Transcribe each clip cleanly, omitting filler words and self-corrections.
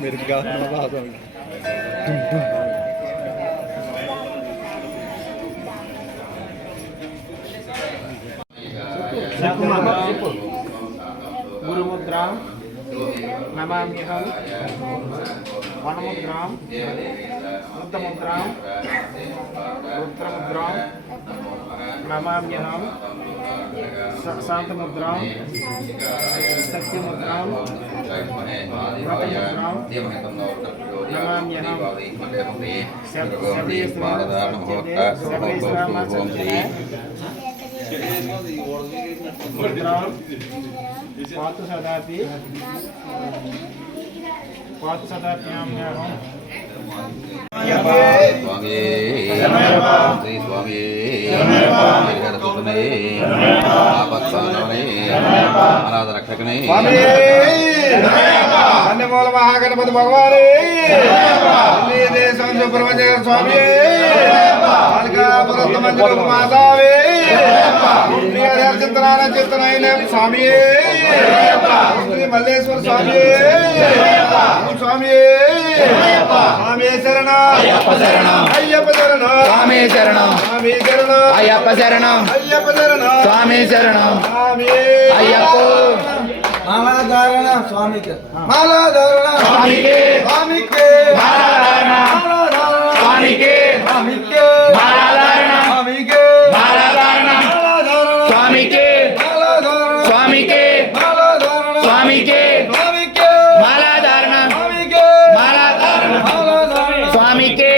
मेरे गाँव में बात हो गुरु मुद्रा नमाम्यहं वन मुद्रा बुद्ध मुद्रा रुद्र मुद्रा नमाम्यहं शांत मुद्रा शक्ति मुद्रा व्रत मुद्रा नमाम्यहं मुद्रा पातु सदापि स्वामी श्री स्वामी अनाथ रक्षकने अन्नमूल महागणपति भगवान सुब्रह्मण्य स्वामी मातावे चिंतनारायण चिंतन स्वामी मल्लेश्वर स्वामी स्वामी स्वामी शरण अय्यप्प शरण स्वामी शरण स्वामी शरण अय्यप्प शरण अय्यप्प शरण स्वामी शरण स्वामी अय्यप्प माला धारण स्वामी के माला धारण स्वामी के स्वामी के माला धारण स्वामी के स्वामी के माला धारण स्वामी के माला धारण स्वामी के माला धारण स्वामी के माला धारण स्वामी के स्वामी के माला धारण स्वामी के माला धारण स्वामी के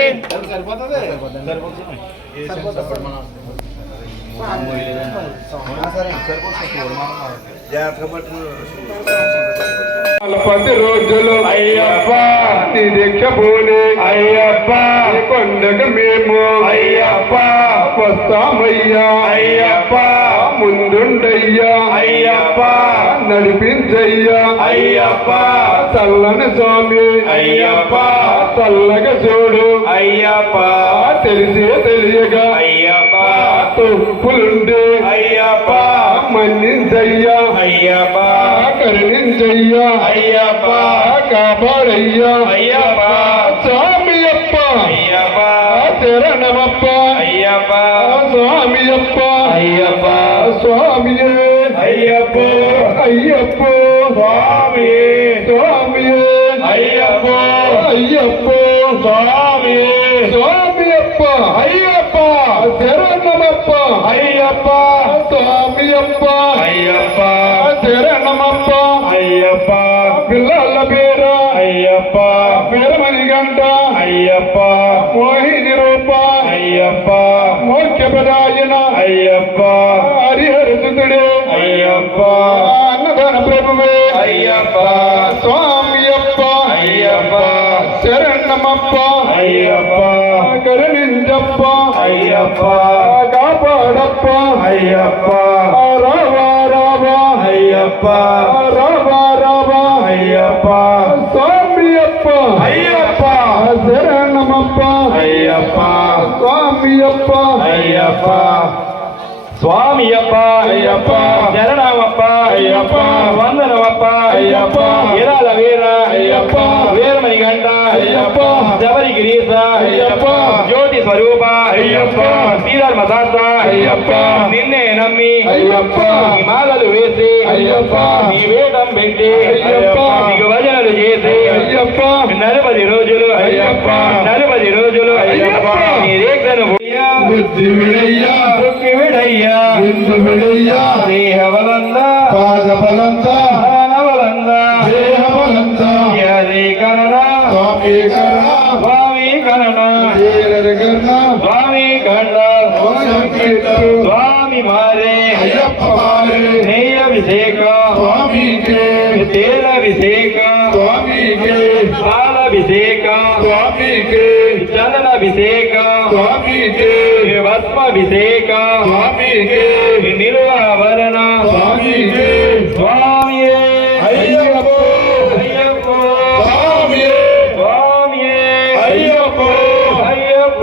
పది రోజులు అయ్యప్ప నీ దీక్ష పూని అయ్యప్ప కొండకు మేము అయ్యప్ప వస్తామయ్యా అయ్యప్ప ముందుండయ్యా అయ్యప్ప నడిపించయ్యా అయ్యప్ప చల్లని స్వామి అయ్యప్ప చల్లగా చూడు అయ్యప్ప తెలియగా అయ్యప్ప తప్పులుండే అయ్యప్ప మన్నించయ్యా అయ్యప్ప కరుణించయ్యా అయ్యప్ప కాపాడయ్యా అయ్యప్ప స్వామియప్ప అయ్యప్ప శరణమప్ప అయ్యప్ప స్వామియప్ప అయ్యప్ప స్వామియే అయ్యప్ప అయ్యప్ప స్వామియే స్వామియే అయ్యప్ప అయ్యప్ప స్వామియే స్వామియప్ప అయ్యప్ప శరణమప్ప అయ్యప్ప స్వామియప్ప అయ్యప్ప శరణమప్ప అయ్యప్ప పిల్లల పేర అయ్యప్ప వీరమణి గంట అయ్యప్ప మోహిని రూప అయ్యప్ప మోక్షపదాయన అయ్యప్ప హరిహరసుతుడే అయ్యప్ప అన్నదాన ప్రభువే అయ్యప్ప స్వామియప్ప అయ్యప్ప శరణమప్ప అయ్యప్ప కరుణించప్ప అయ్యప్ప కాపాడప్ప అయ్యప్ప రావా రావా అయ్యప్ప రావా రావా అయ్యప్ప స్వామియప్ప అయ్యప్ప శరణమప్ప అయ్యప్ప స్వామియప్ప అయ్యప్ప స్వామియప్ప అయ్యప్ప శరణమప్ప అయ్యప్ప వందనమప్ప అయ్యప్ప ఇరాల వీర అయ్యప్ప వీరమణి గంట అయ్యప్ప శబరి గిరీశ అయ్యప్ప జ్యోతి స్వరూప అయ్యప్ప శ్రీధర్మ శాస్త్ర అయ్యప్ప నిన్నే నమ్మి అయ్యప్ప మాలలు వేసి అయ్యప్ప నీ వేదం పెట్టి అయ్యప్ప నీకు భజనలు చేసి అయ్యప్ప 40 రోజులు అయ్యప్ప 40 రోజులు అయ్యప్ప నీ రేఖను బుద్ధి విడయ్యా బుద్ధి విడయ్యా బిందు విడయ్యా దేహ బలంద పాద బలంద బలంద దేహ బలంద యది కరణ స్వామి కరణ స్వామి కరణ దేర కరణ స్వామి కరణ స్వామి మారే అయ్యప్ప మారే నెయ్య అభిషేక స్వామికే తేల అభిషేక స్వామికే పాల అభిషేక స్వామికే చందన అభిషేక స్వామికే భస్మాభిషేక స్వామికే నిర్వాభరణ స్వామికే స్వామియే అయ్యప్ప అయ్యప్ప స్వామియే స్వామియే అయ్యప్ప అయ్యప్ప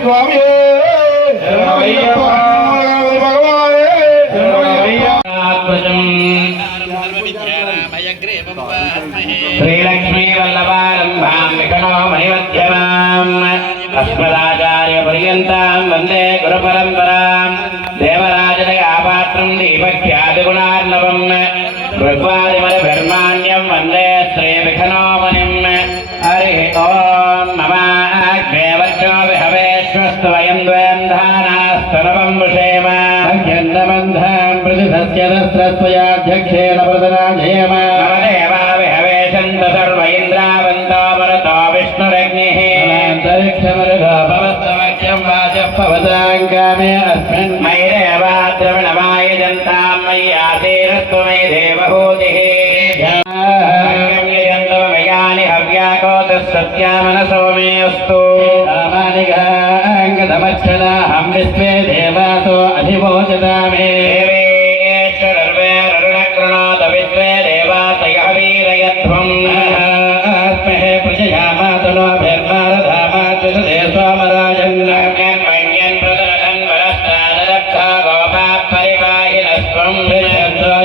స్వామి భగవానే శ్రీలక్ష్మీ వల్లభారంభాం వికణో మణిమధ్యమాం అస్మదాచార్య పర్యంతాం వందే గురు పరంపరాం దేవరాజదయాపాత్రం దీపఖ్యాతిగుణార్ణవం భృగ్వాదిమరిభిర్మాణ్యం వందే శ్రీ వికణో మణిం హరి ఓం నమాగ్నే వర్షో విహవేశ్వస్తు వయం ద్వయం ధానాస్తనవం విషేమ అత్యంతమంధాం ప్రతిసత్యదస్రస్వయాధ్యక్షేణ ప్రదనాజేమ నవదేవా విహవేశంత సర్వ ఇంద్రావంతో మరుతో విష్ణురగ్నిః అంతరిక్షమరుగో భవత్సమఖ్యం వాచః పవతాంగామే అస్మిన్ మైరేవాద్రవిణమాయుజంతాం మయ్యాసీరస్వ మే దేవహూతిః సత్యామనసో మే అస్తు కామానిగాంగదమచ్చనాహం విశ్వే దేవాసో అధిమోచతామే దేవేశ్వరర్వేరరుణకృణోత విశ్వే దేవాసయ వీరయధ్వం ఆత్మహే ప్రజయామాతనోభిర్మారధామాత్రిదే సోమరాజన్మన్యన్ ప్రదరన్ వరస్తాదరక్షా గోపాః పరివాహినస్త్వం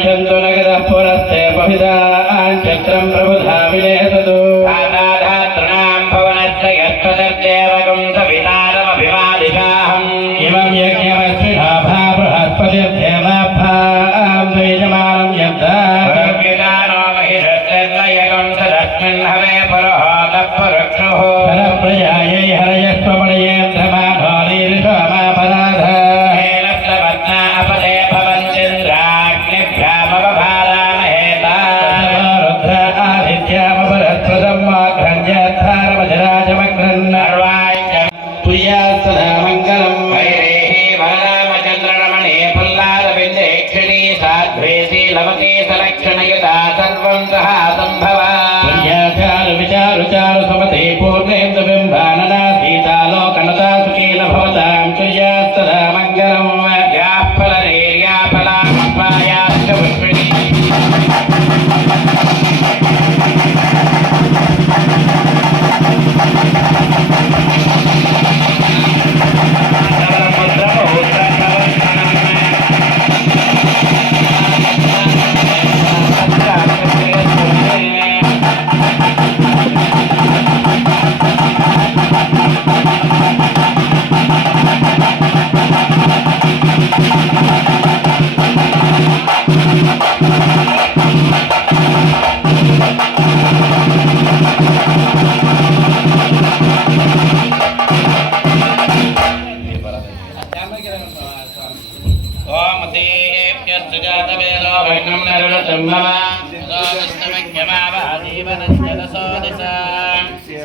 జంతు నగరః పురస్తే బహిదాన్ చక్రం ప్రబుధా విలేసదు ఆదాధాతృణాం భవనస్య యత్పదర్దేవకం సవితారమభివాదిషాహం ఇమం యజ్ఞమస్మినాభా బృహస్పతిర్దేవాభాం ద్వైజమానం యద్ధార్మిదానో మహిషస్యర్వయకం సదస్మిన్ హవే పురోహోతః పురుక్షుః ఫలప్రజాయై హరయస్వమణయేంద్రమాధోరీరిషోమాపరాధ హేన సపత్నా అపదే భవంతింద్రాగ్నిభ్యామవభారామహేతా రుద్ర ఆదిత్యామపరస్పదం మాఘ్రంజత్తారమజరాజమగ్రన్నర్వాణ్య ప్రియాస్తనామంగళం వైరేహి వరరామచంద్రరమణే పుల్లారవిందేక్షిణీ సాధ్వేసి లవతి సలక్షణయుతా సర్వం సహా సంభవా పుణ్యాచారు విచారుచారు సమతే పూర్ణేందు బింబాననా సీతాలోకనతా సుఖీల భవతాం ప్రియాస్తనామంగళం యాః ఫలనేర్యా ఫలాస్మాయాశ్చ పుష్పిణీ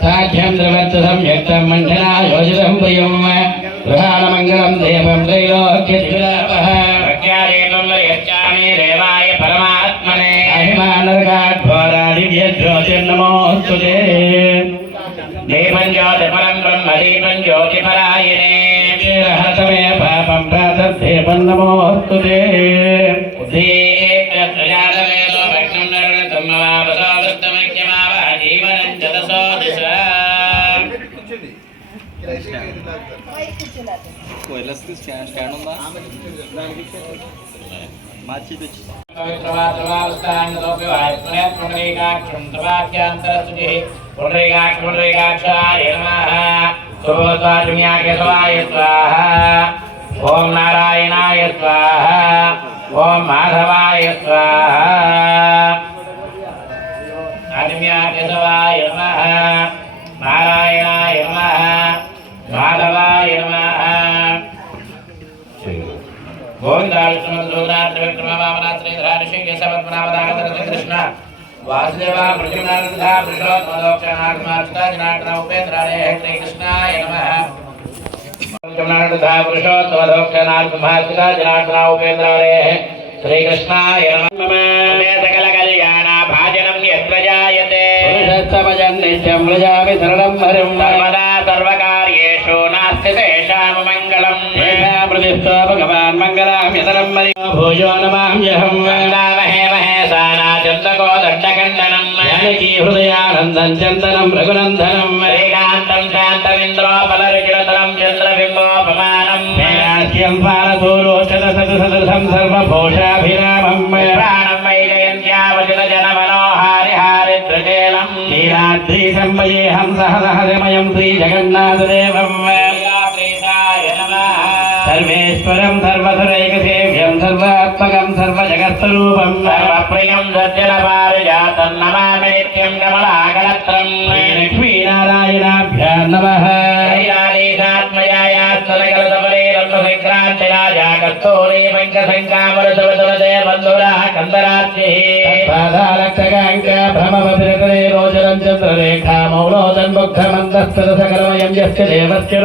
సాఖ్యం ద్రవర్చసం వ్యక్తం మండనా యోజితం ప్రియం గృహాణమంగళం దేవం త్రైలోక్యద్విలాపః ప్రఖ్యాదేవం యచ్చామి దేవాయ పరమాత్మనే అహిమానర్గాఢ్ఘోరాదివ్యజ్యోతిర్నమోऽस्तु తే దేవం జ్యోతిపరం బ్రహ్మ దీపం జ్యోతిపరాయణే రహసమే పాపం ప్రాతర్దేవం నమోऽस्तु తే ఉద్ధేప్యత్రజాతవేదో భక్తం నరుణతమ్మవాపసోదత్తమఖ్యమావహీవనం చదసో దిశ ఓం నారాయణాయ స్వాహ ఓం మాధవాయ స్వాహ ఆదిమ్యాకేశవాయ నమః నారాయణాయ నమః మాధవాయ నమః కృష్ణ వాసుదేవ ప్రజునానంద పురుషోత్తమోక్షానాత్మార్చితాజనాటన ఉపేంద్రాలయ శ్రీకృష్ణాయ నమః పురుషోత్తమోక్షానాత్మార్చితాజనాటన ఉపేంద్రాలయ శ్రీకృష్ణాయ నమః సకల కళ్యాణ భాజనం యత్ర జాయతే పురుషస్తమజన్నిత్యం వ్రజామి శరణం హరిం సర్వదా సర్వకార్యేషు నాస్తి తేషాం మంగళం ప్రతిష్ఠా భగవాన్ మంగళామ్యతరం మరి భూయో నమామ్యహం వందామహే మహేశానా చందకో దండకండనం జానకీ హృదయానందం చందనం రఘునందనం శ్రీకాంతం శాంతమింద్రోపలరుచిరతరం చంద్ర శ్రియం స్వారసూరోచదసదృశం సర్వభూషాభిరామం ప్రాణం వై జయంత్యావచిత జన మనోహారి హారి త్రిశేలం నీలాద్రీశం వయే హంసహసహజమయం శ్రీ జగన్నాథదేవం సర్వేశ్వరం సర్వసురైకసేవ్యం సర్వాత్మకం సర్వజగత్స్వరూపం సర్వప్రియం సజ్జలపారిజాతం నమామి నిత్యం కమలాకళత్రం లక్ష్మీనారాయణాభ్యాం నమః కస్తూరి వెంకటంకామరుతవతులదే బంధురా కందరాక్షి పాదాలక్షగాంక భ్రమవతిరకరే రోచరం చంద్రరేఖా మౌలోదన్ముగ్ధమంతస్తర సకలమయం యస్య దేవస్య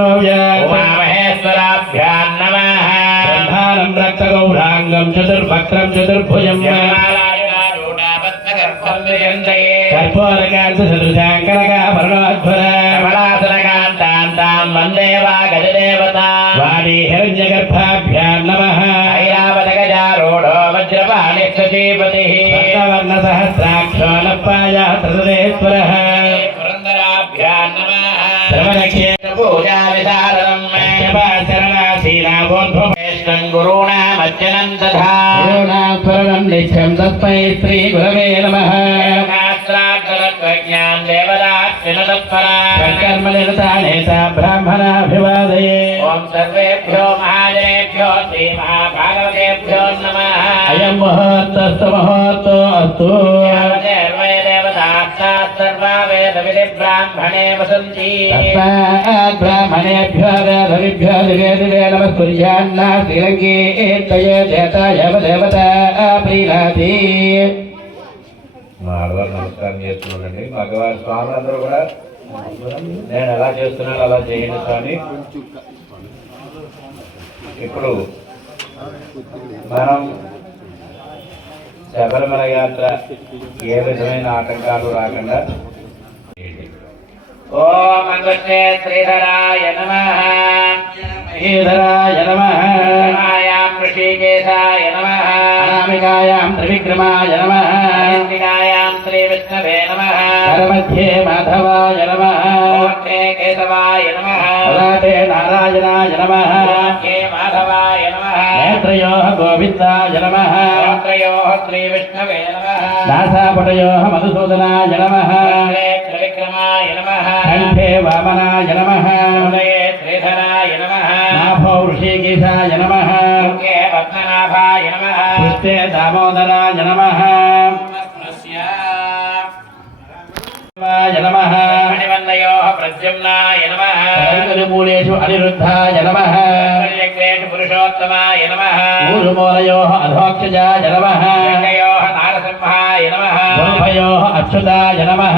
మహేశ్వరాభ్యాం నమః బ్రహ్మాణం రక్తగౌరాంగం చతుర్భక్త్రం చతుర్భుజం కర్పూరకాంత సదృశాంకరకాభరణోధ్వరాసనకాంతాం వందే వాగజదేవతా వాణీ హిరణ్యగర్భాభ్యాం నమః ఐరావతగజారూఢో వజ్రపాణిక్షీపతిః సహస్రాక్షో నప్పాయః ప్రసదేశ్వరః పురందరాభ్యాం నమః శ్రవణక్షేత్ర పూజా విశారదం శరణాశీలాభోద్భవేష్టం గురూణామర్చనం తథా గురూణాం స్మరణం నిత్యం తస్మై శ్రీ గురవే నమః శాస్త్రార్థజ్ఞాం దేవదాత్మినతత్పరా కర్మనిరతానేతా బ్రాహ్మణాభివాదయే ఓం సర్వేభ్యో మహాజనేభ్యో శ్రీ మహాభాగవతేభ్యో నమః అయం ముహూర్తస్తు ముహూర్తో అస్తు సర్వా వేద విధి బ్రాహ్మణే వసంతి బ్రాహ్మణేభ్యో వేదవిభ్యో దివే దివే నమస్కుర్యాన్నా శ్రీలంకే తయ దేతాయ దేవతా ప్రీణాతి. మా ఆడవారు నమస్కారం చేస్తున్నానండి. మగవారి స్వాములందరూ కూడా నేను ఎలా చేస్తున్నాను అలా చేయండి స్వామి. ఇప్పుడు మనం శబరిమల యాత్ర ఏ విధమైన ఆటంకాలు రాకుండా ఓం అంగుష్టే శ్రీధరాయ నమః శ్రీధరాయ నమః రమాయాం ఋషికేశాయ నమః అనామికాయాం త్రివిక్రమాయ నమః అనంతికాయాం శ్రీ విష్ణవే నమః కరమధ్యే మాధవాయ నమః మోక్షే కేశవాయ నమః లలాటే నారాయణాయ నమః మోక్షే మాధవాయ నమః నేత్రయోః గోవిందాయ నమః నేత్రయోః శ్రీ విష్ణవే నమః నాసాపటయోః మధుసూదనాయ నమః త్రివిక్రమాయ నమః కంఠే వామనాయ నమః హృదయే శ్రీధరాయ నమః నాభో ఋషికేశాయ నమః ముఖే పద్మనాభాయ నమః పృష్ఠే దామోదరాయ నమః నమః మణివందయోః ప్రద్యుమ్నాయ నమః మూలేషు అనిరుద్ధాయ నమః పురుషోత్తమాయ నమః ఊరుమూలయోః అధోక్షజాయ నమః నారసింహాయ నమః ఉభయోః అచ్యుతాయ నమః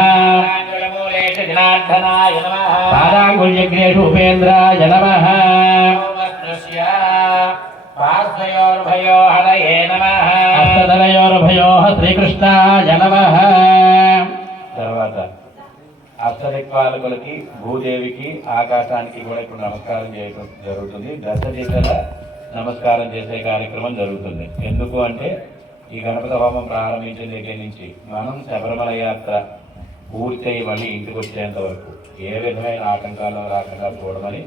జనార్దనాయ నమః పాదాంగుల్యగ్నేషు ఉపేంద్రాయ నమః పార్శ్వయోర్భయో హరయే నమః హస్తదలయోర్భయోః శ్రీకృష్ణాయ నమః. తర్వాత అష్టదిక్పాలకులకి భూదేవికి ఆకాశానికి కూడా ఇప్పుడు నమస్కారం చేయడం జరుగుతుంది. దశ దిశల నమస్కారం చేసే కార్యక్రమం జరుగుతుంది. ఎందుకు అంటే ఈ గణపతి హోమం ప్రారంభించిన దగ్గర నుంచి మనం శబరిమల యాత్ర పూర్తయి మళ్ళీ ఇంటికి వచ్చేంత వరకు ఏ విధమైన ఆటంకాలు రాకుండా చూడమని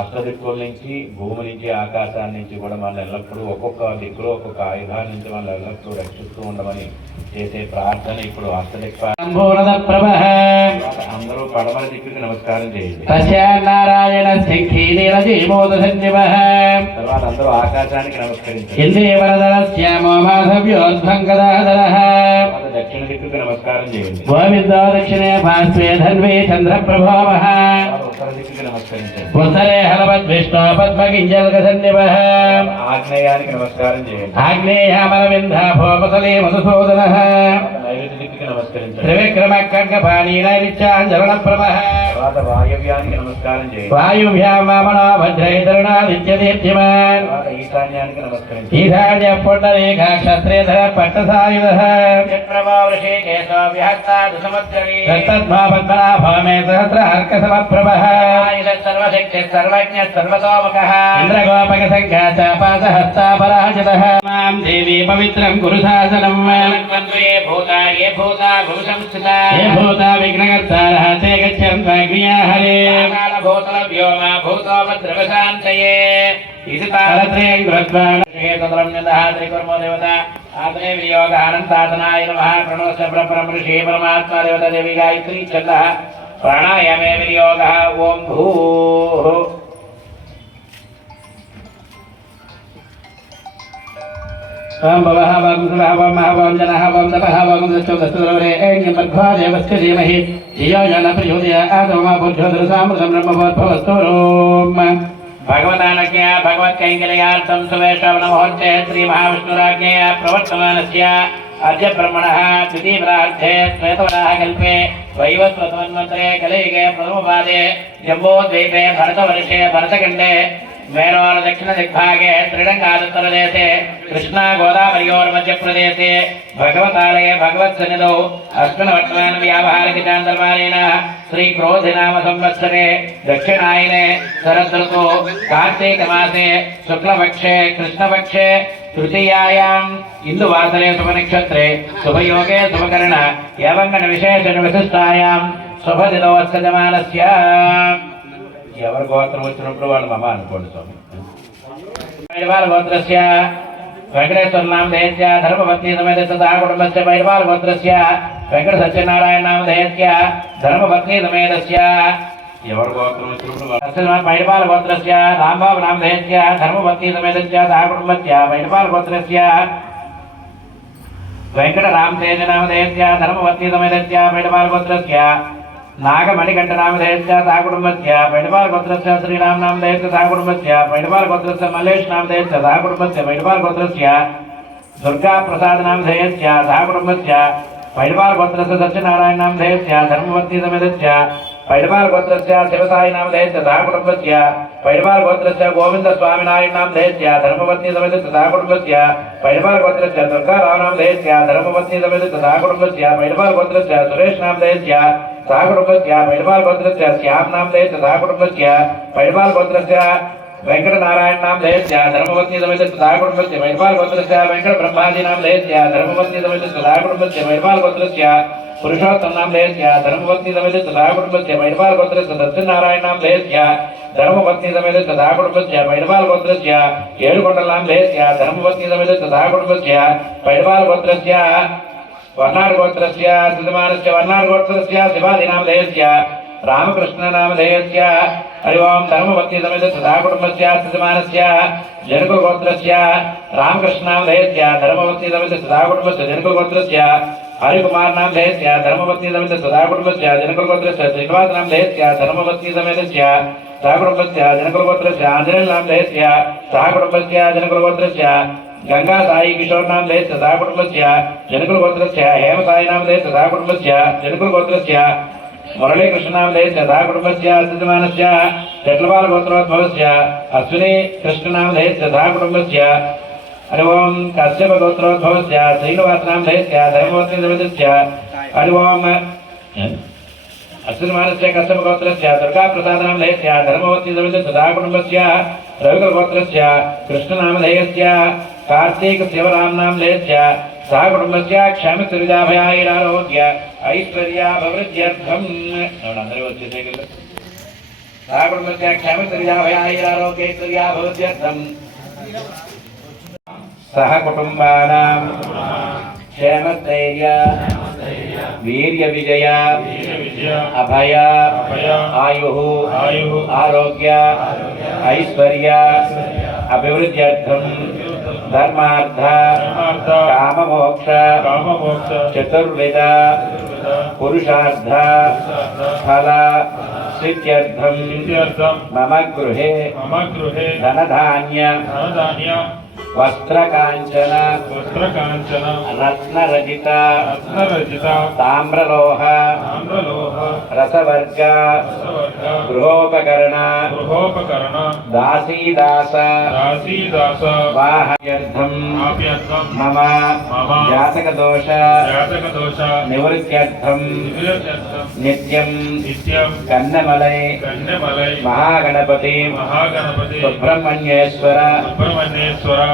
అష్టదిక్కుల నుంచి భూమి నుంచి ఆకాశాన్ని నుంచి కూడా మనం ఎల్లప్పుడూ ఒక్కొక్క దిక్కులో ఒక్కొక్క ఆయుధాల నుంచి మనం ఎల్లప్పుడూ రక్షిస్తూ ఉండమని చేసే ప్రార్థన ఇప్పుడు అష్టదిక్ప అందరూ పడమర దిక్కుకి నమస్కారం చేయండి. తర్వాత అందరూ ఆకాశానికి నమస్కరించండి. దక్షిణ దిక్కుకి నమస్కారం చేయండి. దక్షిణే పార్శ్వే ధన్వే చంద్రప్రభో ఉత్తర దిక్కుకి నమస్కరించండి. ఉత్తరే హలవద్ విష్ణు పద్మగింజల్క సన్నిభః ఆగ్నేయానికి నమస్కారం చేయండి. ఆగ్నేయామరవిందాభోమసలే మధుసూదనః నైరుతి దిక్కుకి నమస్కరించండి. త్రివిక్రమ ఖడ్గపాణి నైరుత్యాञ्जरणप्रभः తర్వాత వాయవ్యానికి నమస్కారం చేయండి. వాయుభ్యాం వామనో వజ్రైతరుణాదిత్యదీప్తిమాన్ తర్వాత ఈశాన్యానికి నమస్కరించండి. ఈశాన్య పుండరీకాక్షత్రేధర పట్టసాయుధః చక్రమో వృషికేశో విహస్తాదు సముద్రవీ తత్తద్భా పద్మనాభో మే సహస్రహర్కసమప్రభः సర్వశక్తి సర్వజ్ఞ సర్వతోముఖः ఇంద్రగోపక సంఖ్యాచాపాసహస్తాపరాజితः మాం దేవీ పవిత్రం కురు శాసనం ఏ భూతా भूसंस्थिता हे भूता विघ्नकर्तारः ते गच्छन्त्वाग्निया हरे कालभूतलव्योमा भूतोपद्रवशान्तये ईशितारत्रयं कृत्वा तत्रम्यतः त्रिकुर्मो देवता आत्मे विनियोग अनन्तातनाय नमः प्रणवस्य परं ऋषि परमात्मा देवता देवी गायत्री छन्दः प्राणायामे विनियोगः ओम भूः ओम भवः वं सुरः वं महः वं जनः वं तपः वं दशोदशुरवरे ऐङ्गं मध्वा देवस्य धीमहि धियो यो न प्रचोदयात् ओमा बुद्ध्योदरसामृतं ब्रह्मभूर्भुवस्तु ओम भगवतानज्ञया भगवत्कैङ्कर्यार्थं सुवेशवनमहोत्सवे श्रीमहाविष्णुराज्ञया प्रवर्तमानस्य अद्य ब्रह्मणः द्वितीयप्रार्थे श्वेतवराहकल्पे वैवस्वतमन्वन्तरे कलियुगे प्रथमपादे जम्बूद्वीपे भरतवर्षे भरतखण्डे मेरोर दक्षिण दिग्भागे श्रीलङ्कादुत्तरदेशे कृष्णा गोदावर्योर्मध्यप्रदेशे भगवतालये भगवत्सन्निधौ अश्विनवर्तमान व्यावहारिकचान्द्रमानेन श्री क्रोधिनाम संवत्सरे दक्षिणायने शरदृतौ कार्तीकमासे शुक्लपक्षे कृष्णपक्षे तृतीयायाम् इंदुवासरे शुभनक्षत्रे शुभयोगे शुभकरण यवङ्गन विशेषण विशिष्टायां शुभदिनोत्सजमानस्य ఎవరి గోత్రం వచ్చినప్పుడు వాళ్ళు మమ అనుకోండి స్వామి బైడవాల గోత్రస్య వెంకటేశ్వర నామధేయస్య ధర్మపత్ని సమేత సదా కుటుంబస్య బైడవాల గోత్రస్య వెంకట సత్యనారాయణ నామధేయస్య ధర్మపత్ని సమేతస్య ఎవరి గోత్రం వచ్చినప్పుడు బైడవాల గోత్రస్య రాంబాబు నామధేయస్య ధర్మపత్ని సమేతస్య సదా కుటుంబస్య బైడవాల గోత్రస్య వెంకట రామతేజ నామధేయస్య ధర్మపత్ని సమేతస్య బైడవాల గోత్రస్య नागमणिकंठ नामधेयस्य सह कुटुंबस्य बैडवाल गोत्रस्य श्रीराम नामधेयस्य सह कुटुंबस्य बैडवाल गोत्रस्य मल्लेश नामधेयस्य सह कुटुंबस्य बैडवाल गोत्रस्य दुर्गा प्रसाद नामधेयस्य सह कुटुंबस्य बैडवाल गोत्रस्य सत्यनारायण नामधेयस्य धर्मपत्नी समेतस्य बैडवाल गोत्रस्य शिवसाई नामधेयस्य सह कुटुंबस्य बैडवाल गोत्रस्य गोविंद स्वामीनारायण नामधेयस्य धर्मपत्नी समेतस्य सह कुटुंबस्य बैडवाल गोत्रस्य दुर्गा राव नामधेयस्य धर्मपत्नी समेतस्य सह कुटुंबस्य बैडवाल गोत्रस्य सुरेश नामधेयस्य सह कुटुंबस्य बैडवाल गोत्रस्य श्याम नामधेयस्य सह कुटुंबस्य बैडवाल गोत्रस्य वेंकट नारायण नामधेयस्य धर्मपत्नी समेतस्य सह कुटुंबस्य बैडवाल गोत्रस्य वेंकट ब्रह्माजी नामधेयस्य धर्मपत्नी समेतस्य सह कुटुंबस्य बैडवाल गोत्रस्य पुरुषोत्तम नामधेयस्य धर्मपत्नी समेतस्य सह कुटुंबस्य बैडवाल गोत्रस्य सत्यनारायण नामधेयस्य धर्मपत्नी समेतस्य सह कुटुंबस्य बैडवाल गोत्रस्य येळुकोटल नामधेयस्य धर्मपत्नी समेतस्य सह कुटुंबस्य बैडवाल गोत्रस्य वर्नाड गोत्रस्य सिद्धमानस्य वर्नाड गोत्रस्य शिवाजी नामधेयस्य रामकृष्ण नामधेयस्य हरि ओम धर्मपत्नी समेतस्य सह कुटुंबस्य सिद्धमानस्य जनकुल गोत्रस्य रामकृष्ण नामधेयस्य धर्मपत्नी समेतस्य सह कुटुंबस्य जनकुल गोत्रस्य हरिकुमार नामधेयस्य धर्मपत्नी समेतस्य सह कुटुंबस्य जनकुल गोत्रस्य श्रीनिवास नामधेयस्य धर्मपत्नी समेतस्य सह कुटुंबस्य जनकुल गोत्रस्य आंजनेय नामधेयस्य सह कुटुंबस्य जनकुल गोत्रस्य गंगा साई किशोर नामधेयस्य सह कुटुंबस्य जनकुल गोत्रस्य हेम साई नामधेयस्य सह कुटुंबस्य जनकुल गोत्रस्य मुरली कृष्ण नामधेयस्य सह कुटुंबस्य सिद्धमानस्य चट्लपाल गोत्रोद्भवस्य अश्विनी कृष्ण नामधेयस्य सह कुटुंबस्य हरि ओम कश्यप गोत्रोद्भवस्य श्रीनिवास नामधेयस्य धर्मपत्नी समेतस्य हरि ओम अश्विनमानस्य कश्यप गोत्रस्य दुर्गा प्रसाद नामधेयस्य धर्मपत्नी समेतस्य सह कुटुंबस्य रविकुल गोत्रस्य कृष्ण नामधेयस्य कार्तिक शिवराम नामधेयस्य सह कुटुंबस्य क्षमितुर्याभयारोग्य ऐश्वर्याभिवृद्ध्यर्थं नोडंदरे वच्चेसे सह कुटुंबस्य क्षमितुर्याभयारोग्य ऐश्वर्याभिवृद्ध्यर्थं सह कुटुंबानां क्षेमस्थैर्य वीर्य विजय अभय आयुः आरोग्य ऐश्वर्य अभिवृद्ध्यर्थं धर्मार्थ काममोक्ष चतुर्विध पुरुषार्थ फल सिद्ध्यर्थं मम गृहे धनधान्य वस्त्रकांचन रत्नरजित ताम्रलोह रसवर्ग గృహోపకరణ దాసీదాస వాహ్యర్థం మమ జాతక దోష నివృత్త్యర్థం నిత్యం కన్నమలై మహాగణపతి సుబ్రహ్మణ్యేశ్వర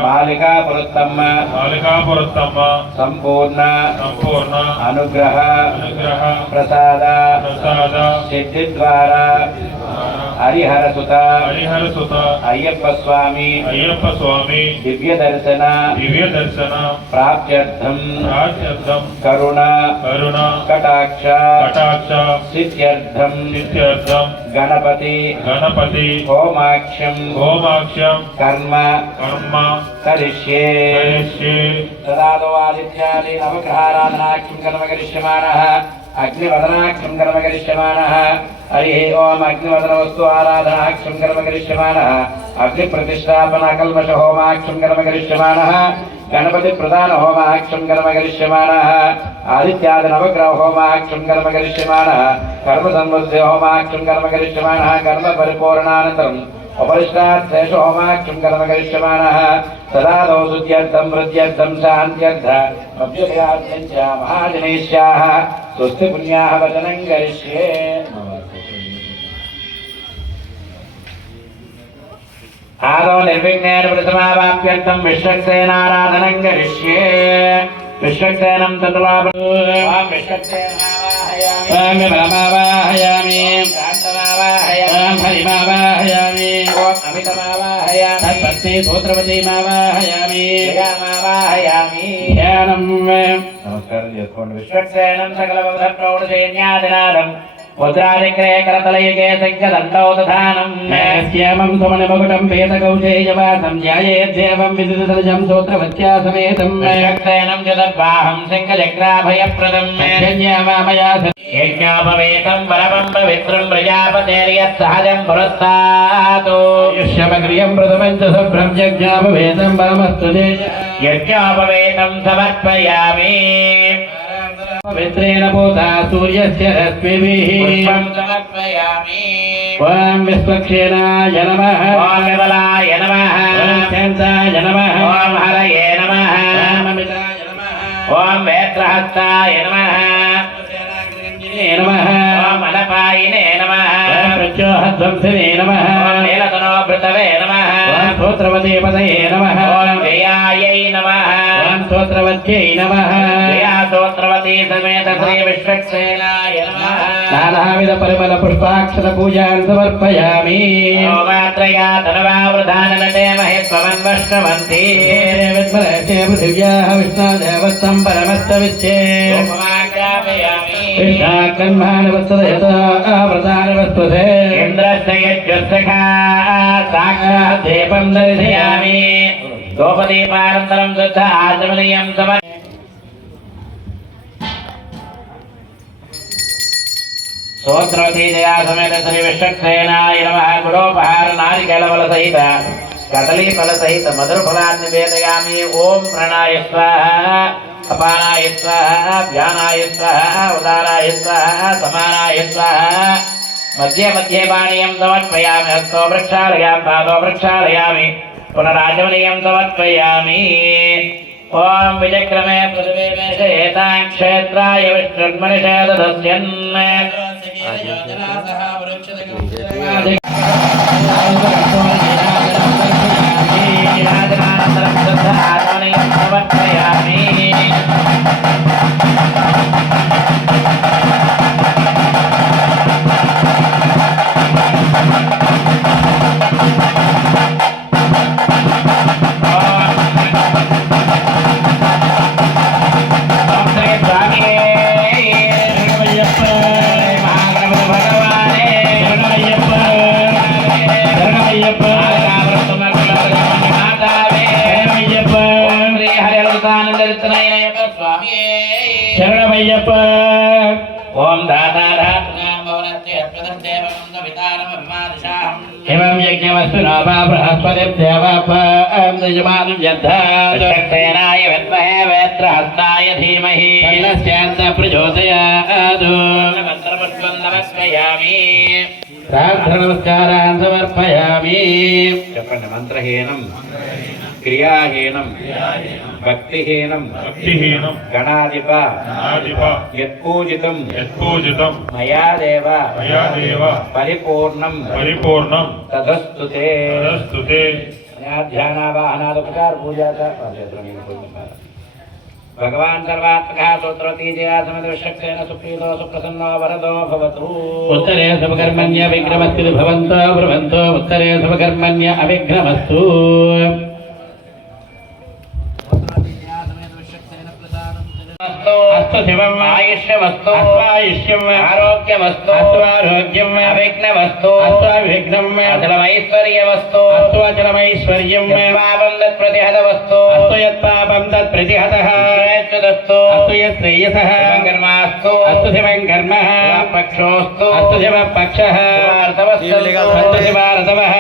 బాలికాపురత్తమ్మ సంపూర్ణ అనుగ్రహ ప్రసాద సిద్ధి ద్వారా హరిహరసుత అయ్యప్ప స్వామి దివ్య దర్శన ప్రాప్త్యర్థం కరుణ కటాక్ష సిద్ధ్యర్థం గణపతి హోమాక్ష్యం కర్మ కరిష్యే తదాదో ఆదిత్యాది నవగ్రహారాధనాఖ్యం కర్మ కరిష్యమానః అగ్నివదనాఖ్యం కర్మ కరిష్యమానః హరి ఓం అగ్నివదనవస్తు ఆరాధనాఖ్యం కర్మ కరిష్యమానః అగ్నిప్రతిష్టాపన కల్మష హోమాఖ్యం కర్మ కరిష్యమానః గణపతి ప్రధాన హోమాఖ్యం కర్మ కరిష్యమానః ఆదిత్యాది నవగ్రహ హోమాఖ్యం కర్మ కరిష్యమానః కర్మ సంవత్సర హోమాఖ్యం కర్మ కరిష్యమానః కర్మ పరిపూర్ణానంతరం ఉపరిష్టార్థేషు హోమాఖ్యం కర్మ కరిష్యమానః సదాదో శుద్ధ్యర్థం వృద్ధ్యర్థం శాంత్యర్థ మభ్యుదయార్థం చ మహాజనేష్యాః స్వస్తి పుణ్యాః వచనం కరిష్యే. ఆదో నిర్విఘ్నేన ప్రతిమావాప్యర్థం విశ్వక్సేనారాధనం కరిష్యే. విశ్వక్సేనం తతులాభం విశ్వక్సేనమావాహయామి హరిమావాహయామి తత్పత్తి సూత్రవతీమావాహయామి ధ్యానం. నమస్కారం చేసుకోండి. విశ్వక్సేనం సకల ప్రౌఢ సైన్యాదినాదం ముద్రాదిక్రయ కరతలయుగే సంఖ్యదండౌ దధానం శ్యామం సుమనమకుటం పేతకౌశేయవాసం ధ్యాయేద్దేవం విదితజం సూత్రవత్యా సమేతం విశ్వక్సేనం జదద్వాహం శంఖచక్రాభయప్రదం ధన్యవామయా యజ్ఞోపవేతం పరమం పవిత్రం ప్రజాపతేర్యత్ సహజం పురస్తాతు యశ్యమగ్రియం ప్రథమం చ శుభ్రం యజ్ఞోపవేతం పరమస్తు యజ్ఞోపవేతం సమర్పయామి. పవిత్రేణ పూతా సూర్యస్య రశ్మిభిః సమర్పయామి. ఓం విశ్వక్షేణాయ నమః ఓం విమలాయ నమః ఓం శాంతాయ నమః ఓం హరయే నమః ఓం అమితాయ నమః ఓం వేత్రహస్తాయ నమః నమః ఓం అనపాయినే నమః ఓం ప్రచోహధ్వంసినే నమః ఓం నీలతనోభృతవే నమః ఓం సూత్రవతీపతయే నమః ఓం జయాయై నమః ఓం సూత్రవత్యై నమః జయా సూత్రవతీ సమేత శ్రీ విశ్వక్సేనాయ నమః. నానావిధ పరిమళ పుష్పాక్షర పూజాన్ సమర్పయామి. ఓమాత్రయా ధనవావృధాననటే మహిత్వమన్వష్ణవంతి విద్మరహే పృథివ్యాః విష్ణుదేవస్తం పరమస్తవిచ్చే కన్మానవత్సరయతావృతానవస్పదే ఇంద్రస్య యజ్ఞస్సఖా సాక్షాత్ దీపం దర్శయామి. గోపదీపానంతరం శుద్ధ ఆచమనీయం సమర్ సోత్రవతీ జయా సమేత శ్రీ విశ్వక్సేనాయ నమః. గుడోపహార నారికేళఫల సహిత కదలీఫల సహిత మధుర ఫలాన్ని నివేదయామి. ఓం ప్రణాయ స్వాహా అపానాయ స్వాహా ధ్యానాయ స్వాహా ఉదారాయ స్వాహా సమానాయ స్వాహా. మధ్య మధ్యే పానీయం సమర్పయామి. హస్తో ప్రక్షాళయామి పాదో ప్రక్షాళయామి పునరాచమనీయం సమర్పయామి. ఓం విచక్రమే పృథివీమేషేతాం క్షేత్రాయ విష్ణుర్మనిషేదస్యన్ సమర్పయామి. శరణమయ్యప్ప. ఓం ఇమం యజ్ఞమస్తు నోపా బృహస్పతిర్దేవాపమానం యజ్ఞాయ విద్మహే వేత్రహస్తాయ ధీమహి తన్నస్యాంత ప్రచోదయాత్. మంత్రపుష్పం నమస్కయామి. ప్రార్థనమస్కారాన్ సమర్పయామి. చెప్పండి. మంత్రహీనం క్రియాహీనం భక్తిహీనం గణాధిప యత్పూజితం మయా దేవ పరిపూర్ణం తదస్తుతే. ధ్యానావాహనాదుపచార పూజా భగవాన్ సర్వాత్మక సూత్రతీజయా సమదృశక్తేన సుప్రీతో సుప్రసన్నో వరదో భవతు. ఉత్తరే శుభకర్మణ్య విఘ్నమస్తు భవంతో భ్రవంతో ఉత్తరే శుభకర్మణ్య అవిఘ్నమస్తు. అస్తు శివం ఆయుష్యమస్తు అస్వాయుష్యం ఆరోగ్యమస్తు అస్వారోగ్యం అవిఘ్నమస్తు అస్వావిఘ్నం అచలమైశ్వర్యమస్తు అస్వచలమైశ్వర్యం పాపం తత్ ప్రతిహతమస్తు అస్తు యత్పాపం తత్ ప్రతిహతః శ్రేయస్సు అస్తు యశ్రేయసః కర్మాస్తు అస్తు శివం కర్మ పక్షోస్తు అస్తు శివ పక్షః అస్తు శివారతవః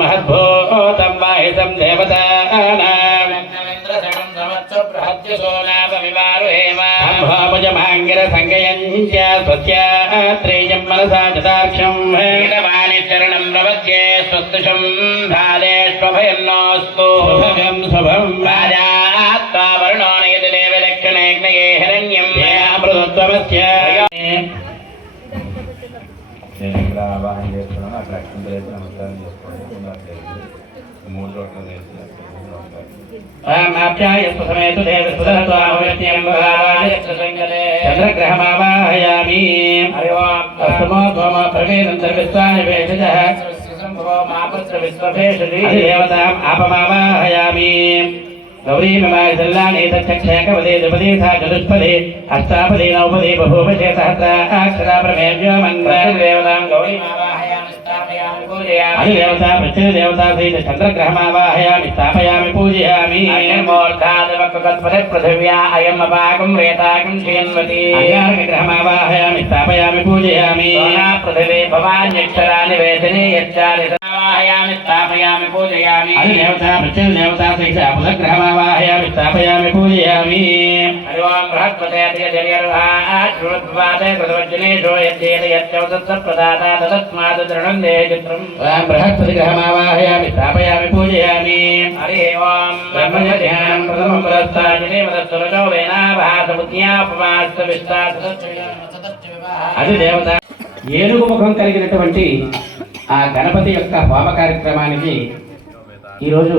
మహద్భూతం వాహితం దేవతానాం భోజమాంగిర సంగయంచ స్వస్యాత్రేయం మనసా చదాక్షం చరణం ప్రపద్యే స్వస్తిషం భాలేష్వభయన్నోస్తు శుభం శుభం రాజాత్వా వరుణో నయతి దేవ దక్షిణేగ్నయే హిరణ్యం అమృతత్వమస్య. నేను ఇక్కడ ఆవాహన చేస్తున్నాను. అక్కడ అక్షంతలు వేసి నమస్కారం చేసుకోండి. 3 చోట్ల వేసి చంద్రగ్రహమావాహయామి. దేవతాం ఆపమావాహయామి. గౌరీమమాయసల్లాని తచ్చక్షేకపదే ద్విపదే సా చతుష్పదే అష్టాపదే నవపదే బహూపదే సహస్రాక్షరా ప్రమేభ్యో మంత్రదేవతాం గౌరీమావాహయామి స్థాపయామి పూజయామి. అధిదేవతా ప్రత్యదేవతా సహిత చంద్రగ్రహమావాహయామి స్థాపయామి పూజయామి. అగ్నిమూర్ధాదవకల్పదే పృథివ్యా అయం అపాకం రేతాకం క్షీణవతి. అగ్నిగ్రహమావాహయామి స్థాపయామి పూజయామి. పృథివీ భవాన్యక్షరాని వేదిని యచ్చారివాహయామి స్థాపయామి పూజయామి. అధిదేవతా ప్రత్యదేవతా సహిత బుధగ్రహమావాహయామి స్థాపయామి పూజయామి. హరి ఓం బృహస్పతే శ్రుత్వాదే కృతవజ్జనేషో యజ్జేన యచ్చవదత్స ప్రదాతా తదస్మాద్ దృఢం దే చిత్రం. బృహస్పతి గ్రహమావాహయామి స్థాపయామి పూజయామి. హరి ఓం బ్రహ్మజ్ఞానం ప్రథమం పురస్తాజనే మదస్సురజో వేనాభాసబుద్ధ్యాపమాస్త విస్తాస. అది దేవత ఏనుగు ముఖం కలిగినటువంటి ఆ గణపతి యొక్క హోమ కార్యక్రమానికి ఈరోజు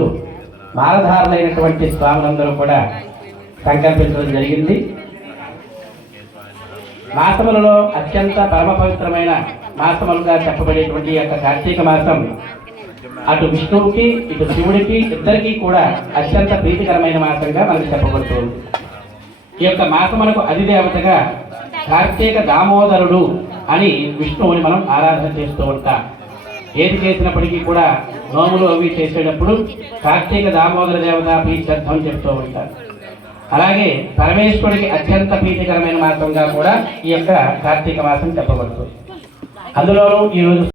మాలధారులైనటువంటి స్వాములందరూ కూడా సంకల్పించడం జరిగింది. మాసములలో అత్యంత పరమ పవిత్రమైన మాసములుగా చెప్పబడేటువంటి యొక్క కార్తీక మాసం అటు విష్ణువుకి ఇటు శివుడికి ఇద్దరికీ కూడా అత్యంత ప్రీతికరమైన మాసంగా మనకు చెప్పబడుతుంది. ఈ యొక్క మాసములకు అధిదేవతగా కార్తీక దామోదరుడు అని విష్ణువుని మనం ఆరాధన చేస్తూ ఉంటాం. ఏది చేసినప్పటికీ కూడా నోములు అవి చేసేటప్పుడు కార్తీక దామోదర దేవత ప్రీత్యర్థం చెప్తూ ఉంటారు. అలాగే పరమేశ్వరుడికి అత్యంత ప్రీతికరమైన మాసంగా కూడా ఈ యొక్క కార్తీక మాసం చెప్పబడుతుంది. అందులోనూ ఈరోజు